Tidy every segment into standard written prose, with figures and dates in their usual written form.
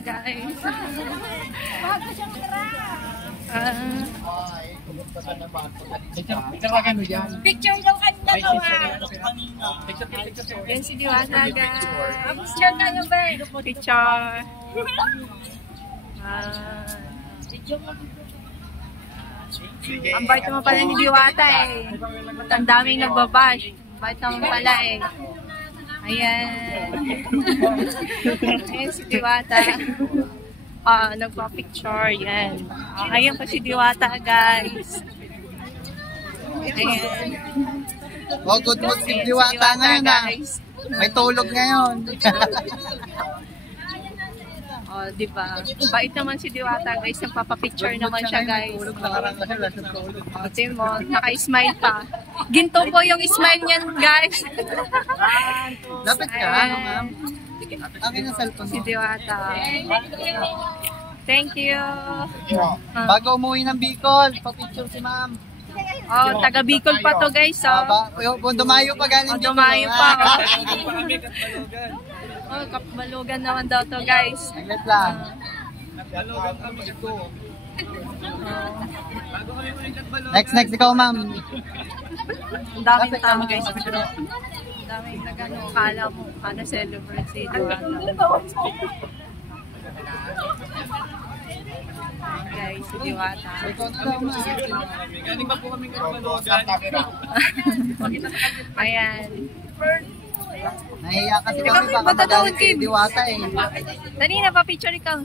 guys. Bago siyang picture daw kanina gawa. Yan si Diwata guys. Picture na nyo ba? Picture. Ang bait naman pala ni Diwata eh. Ang daming nagbabash. Ang bait naman pala eh. Ayan. Ayan si Diwata. Nagpa-picture. Yan. Ayan pa si Diwata guys. Ayan. Oh, good mood si Diwata ngayon guys. May tulog ngayon. Oh, diba? Bait naman si Diwata guys. Nagpapapicture naman siya guys. Ito mo, naka-smile pa. Ginto po yung smile niyan guys. Lapit ka, ano ma'am? Akin ang cellphone Si mo. Diwata. Thank you. Bago umuwi ng Bicol, pa-picture si ma'am. Oh, taga Bicol pa to guys. Dumayo pa galing Bicol. Dumayo pa. Oh, Kapbalugan naman daw to guys. Saglit lang. Next, ikaw ma'am. Ang daming tao guys. Ang daming nagano. Kala mo, celebrate si Diwata. Guys, si Diwata. Galing ba po kami Kapbalugan? Ayan. Nahiya kasi Ikaw, kami baka matataon, magalit si Kim. Diwata eh. Dali na, pa-picture ikaw.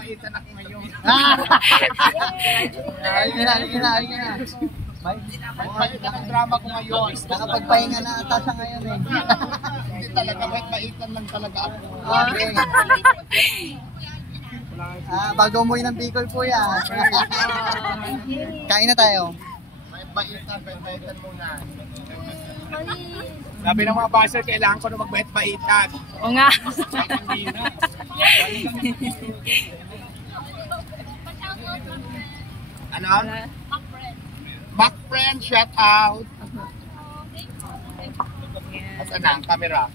Paitan ako ngayon. Halika na. Paitan ang drama ko ngayon. Nakapagpahinga na ata siya ngayon eh. Hindi talaga, paitan lang talaga ako. Okay. Bago umuwi ng Bicol po yan. Kain na tayo. Paitan muna. Sabi ng mga buzzer, kailangan ko na magbait-baitan. O nga. Ano? Back friend, shout out. At ang camera.